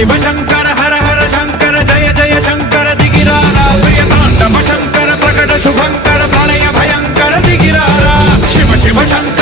शिव शंकर हर हर शंकर जय जय शंकर दिगिरारा प्रिय तांडव शंकर प्रकट शुभंकर प्रलय भयंकर दिगिरारा शिव शिव शंकर